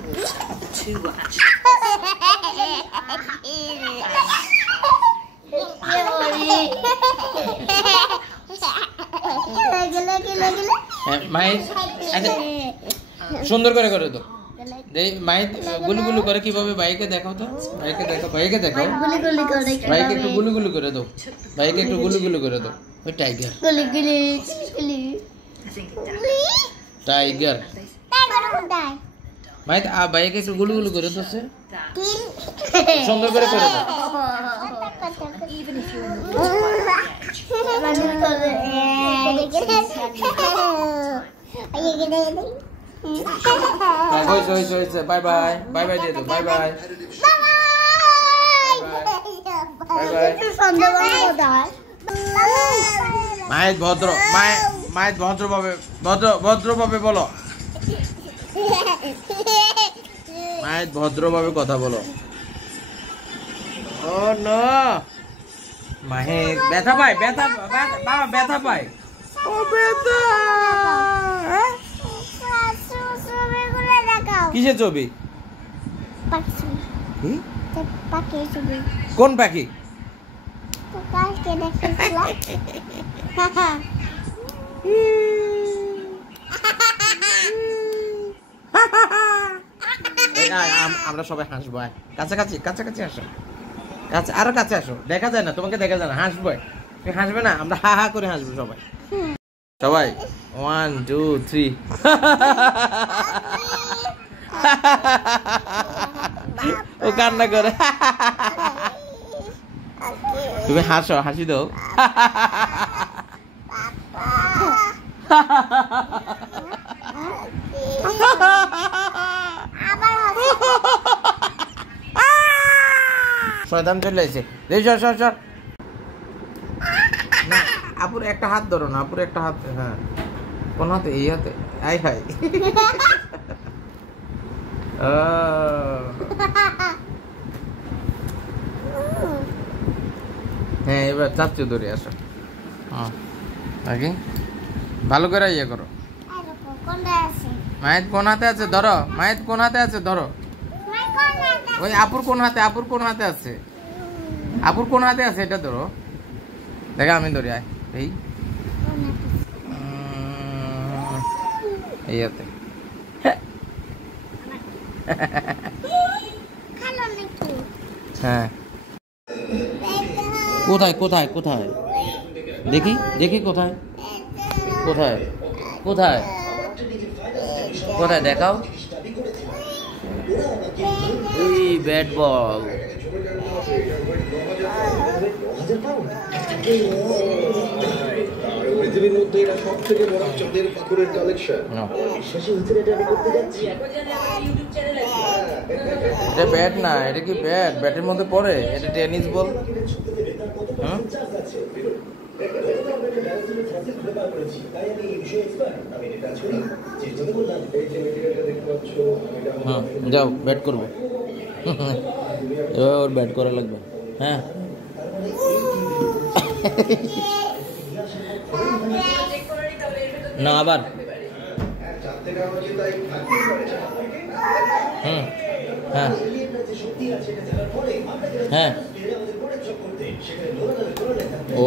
the water. The two were actually. মাহিত আচ্ছা সুন্দর করে করে দাও দেই মাহিত গুলুগুলু করে কিভাবে ভাইকে দেখাও তো ভাইকে দেখাও ভাইকে একটু গুলুগুলু করে দাও ভাইকে একটু গুলুগুলু করে দাও ওই টাইগার টাইগার মাহিত ভাইকে একটু গুলুগুলু করে দাও সুন্দর করে দাও বাই বাই বাই বাই দিয়ে দাও বাই বাই মাহিত ভদ্রভাবে বলো মাহিত ভদ্রভাবে কথা বলো ও নো মাহিত ব্যথা পায় বাবা ব্যথা পায় ও ব্যথা কিসের ছবি কোন পাখি আমরা সবাই হাসবো কাছাকাছি আসো কাছে আরো কাছে আসো দেখা যায় না তোমাকে দেখা যায় না হাসবো তুমি হাসবে না আমরা হা হা করে হাসবো সবাই 1 2 3 ও কান্না করে তুমি হাসো হাসি দাও শয়তান চলে এসেছে সর না আপুর একটা হাত ধরো না আপুর একটা হাত হ্যাঁ কোন হাতে এই হাতে আই হাই হ্যাঁ এবার চাচ্ছু ধরে আসো ভালো করে ইয়ে করো মাহিত কোন হাতে আছে ধরো মাহিত কোন হাতে আছে ধরো ওই আপুর কোন হাতে আছে আপুর কোন হাতে আছে এটা ধরো দেখা আমি ধরি আয় এই হাতে হ্যাঁ কোথায় দেখি কোথায় দেখাও এই ব্যাট বল পৃথিবীর মধ্যে এটা সবথেকে বড় চাঁদের পাথরের কালেকশন এটা ব্যাট না এটা কি ব্যাটের মধ্যে পড়ে এটা টেনিস বল যাও ব্যাট করবো এবার ওর ব্যাট করা লাগবে হ্যাঁ না আবার হ্যাঁ হ্যাঁ ও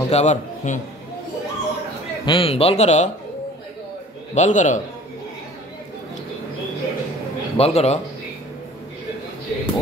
ওকে আবার বল করো ও